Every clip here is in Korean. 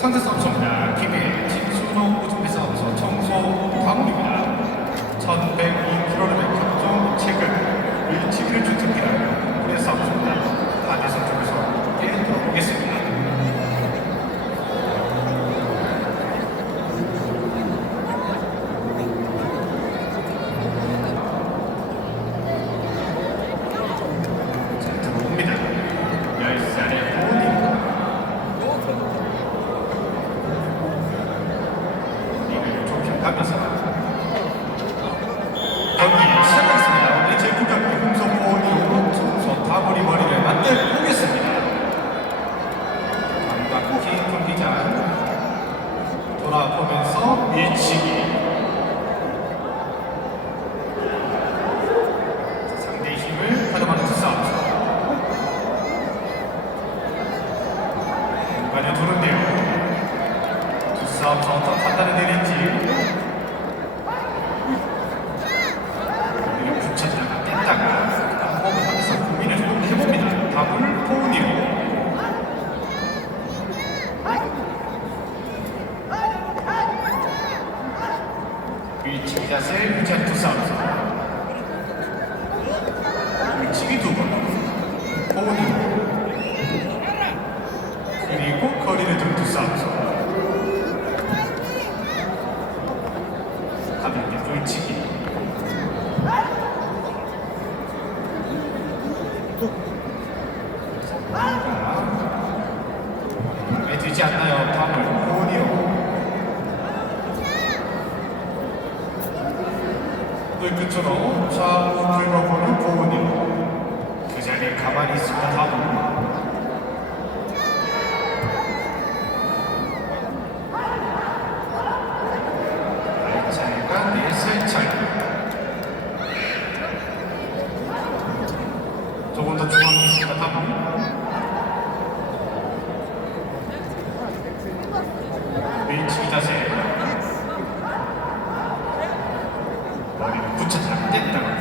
선수성 청량 김해 진수로 우주비서 청소 광물입니다. 1100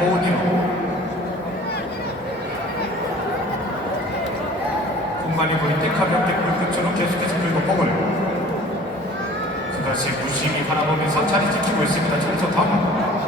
오은이요 공간이 보이때 가볍게 불끝으로 계속해서 긁고 폭을. 다시 무심히 바라보면서 자리 지키고 있습니다. 천소탐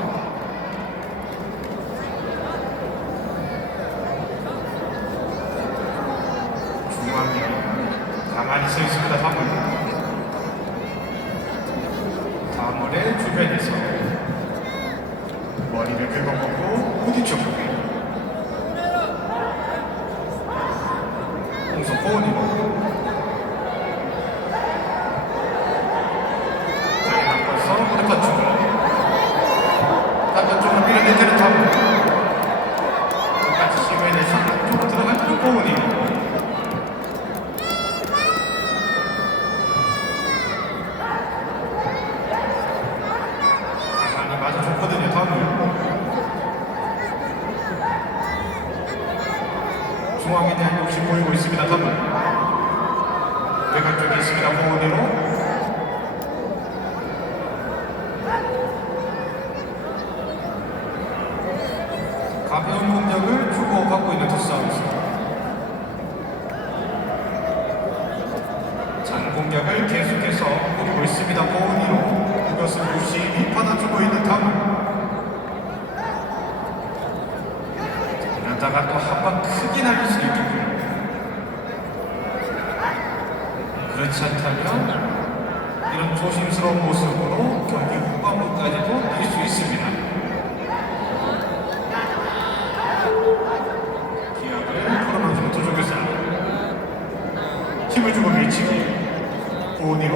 상대편의 점. 똑같이 시도에 대해 상대쪽으로 들어가는 공운이 걷다가 또 한 번 크게 날릴 수도 있겠고요. 그렇지 않다면 이런 조심스러운 모습으로 경기 후반부까지도 뛸 수 있습니다. 기압을 풀어놓은 도중교사 힘을 주고 밀치기 고온이로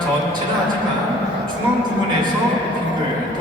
전체는 하지만 중앙 부분에서 빙글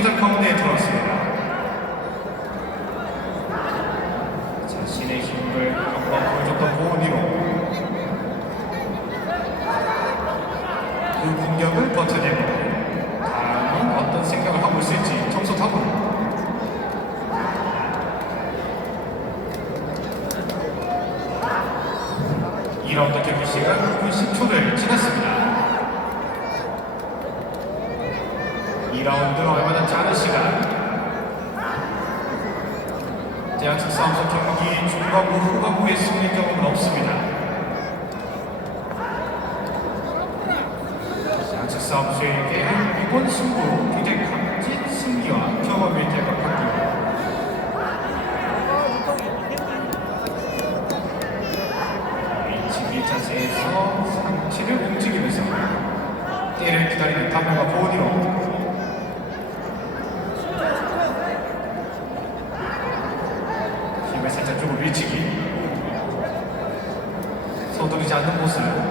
경기장 가운데 들어왔습니다. 사업주에게 이번 신고 굉장히 값진 승리와 경험이 될것 같아요. 지기 자세에서 상체를 움직이면서 때를 기다리는 담배가 보온이로. 힘을 살짝 주고 밀치기. 서두르지 않는 모습.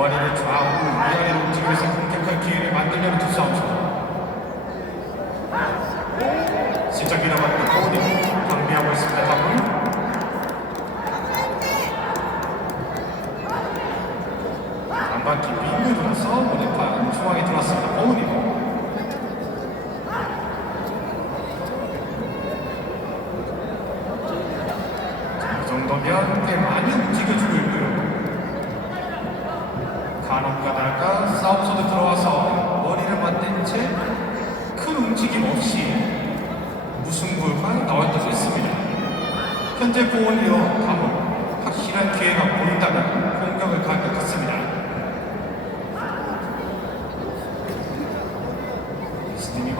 머리를 좌우 위아래 움직여서 공격할 기회를 만들려는 투사옵니다. 시작이 남았던 코딩 경비하고 있습니다. 더블. 안바퀴 윙으로 돌아서 오른팔 중앙에 들어왔습니다.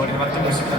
これは楽しみだ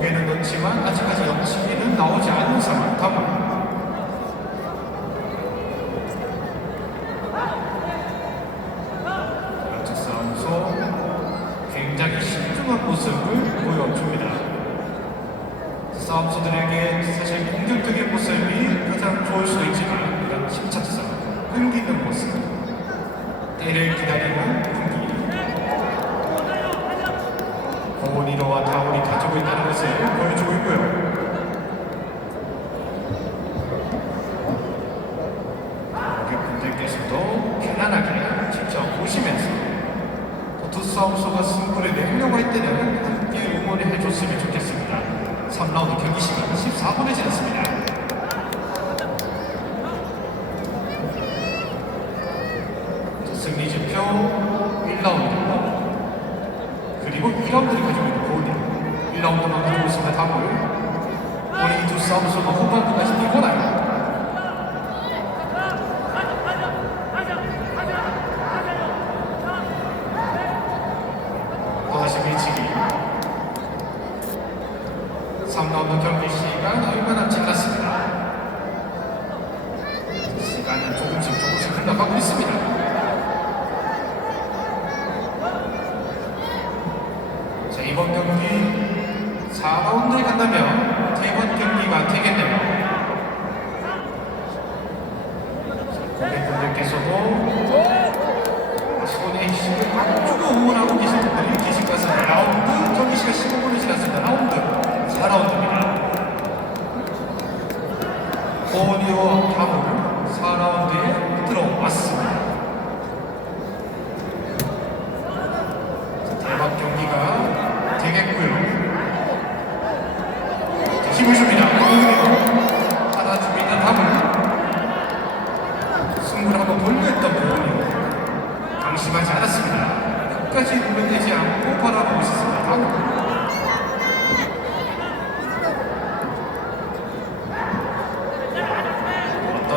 고개는 넣지만 아직까지 영식에는 나오지 않은 상황. 다만 모습을 보여주고 있고요. 고객분들께서도 편안하게 직접 보시면서 두 싸움 속가 승부를 내려고 할 때는 함께 응원해 줬으면 좋겠습니다. 3라운드 경기 시간 14분이 지났습니다.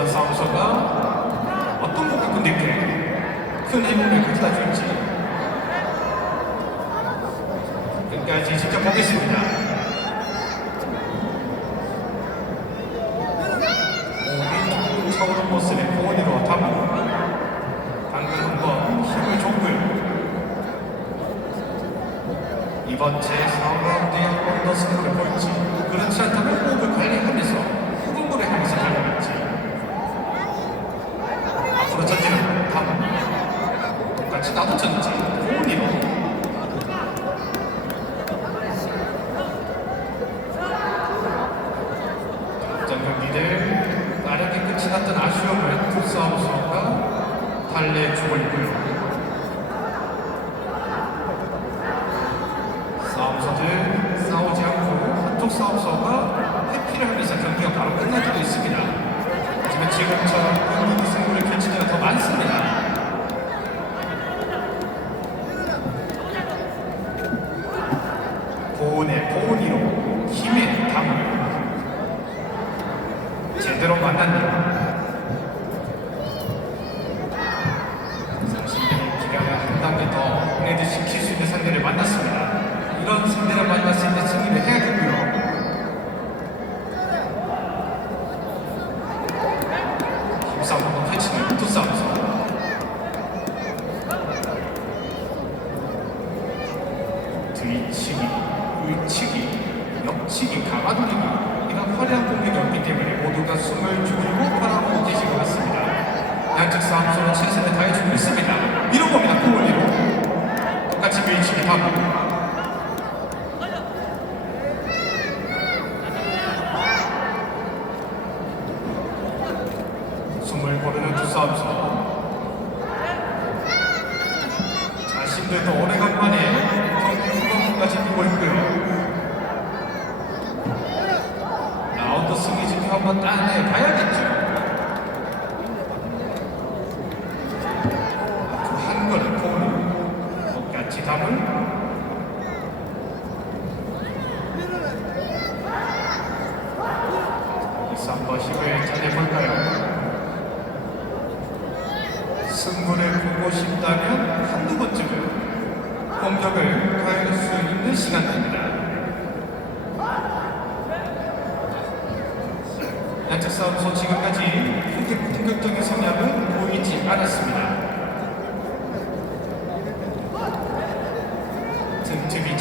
관련 사우소가 어떤 국가분들께 큰 행운을 가져다 줄지 끝까지 지켜보겠습니다. 서울 모습의 공원으로 담아 방금 한번 힘을 줬고요. 이번 제 4라운드에 한번더 승부를 볼지 knowledge would be 자신의 세트에 해주고 있습니다. 이런 겁니다. 코올리로. 똑같이 밀치기 하고.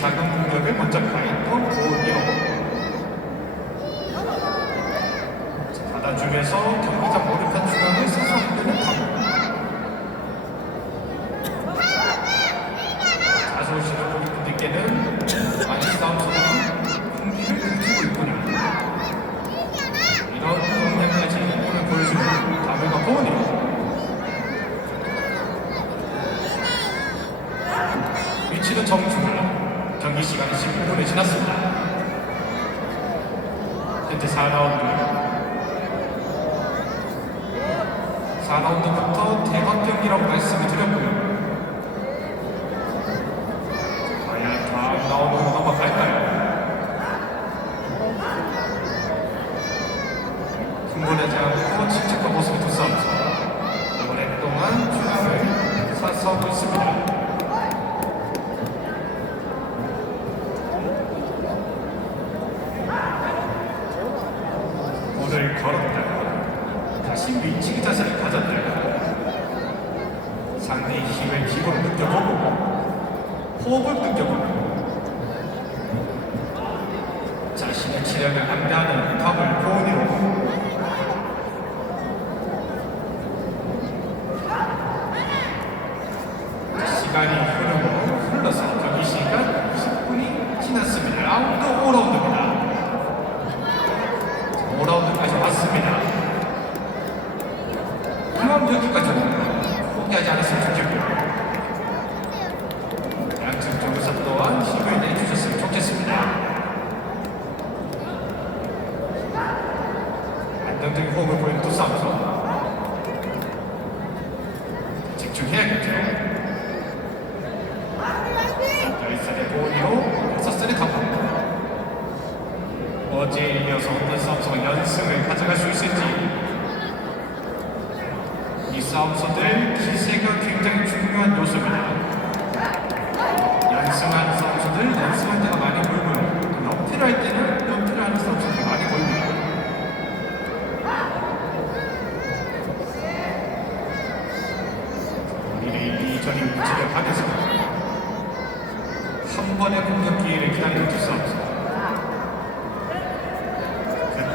작은 공격을 먼저 가했던 고은이요. 받아주면서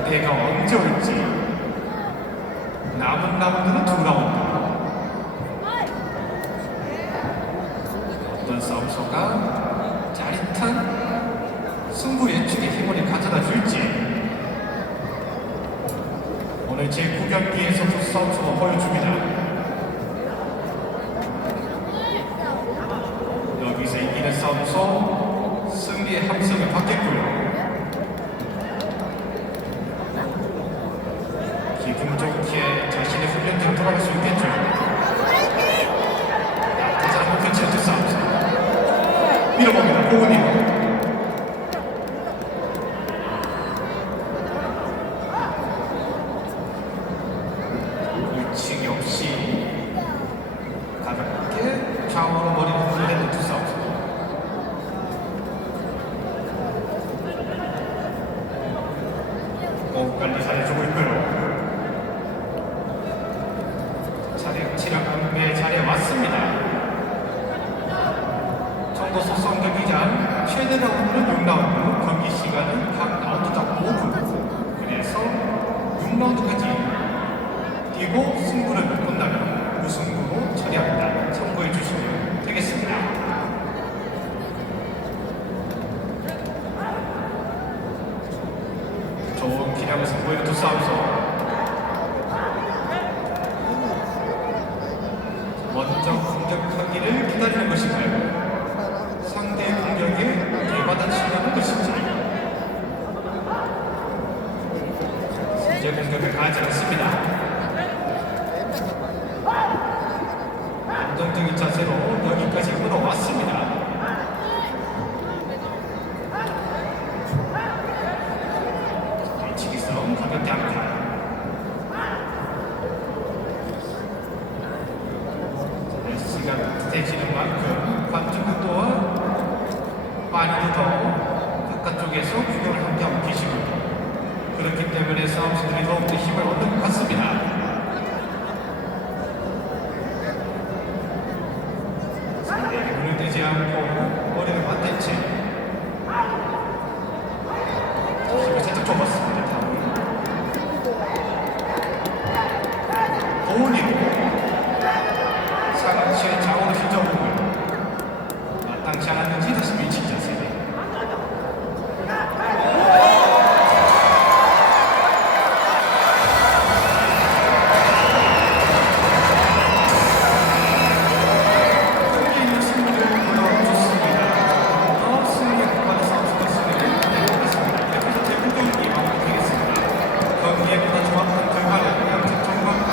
때가 언제 올지. 남은 라운드는 두 라운드 어떤 싸움소가 짜릿한 승부 예측의 힘을 가져다 줄지. 오늘 제 구경기에서 두 싸움소가 보여줍니다. สอบสวน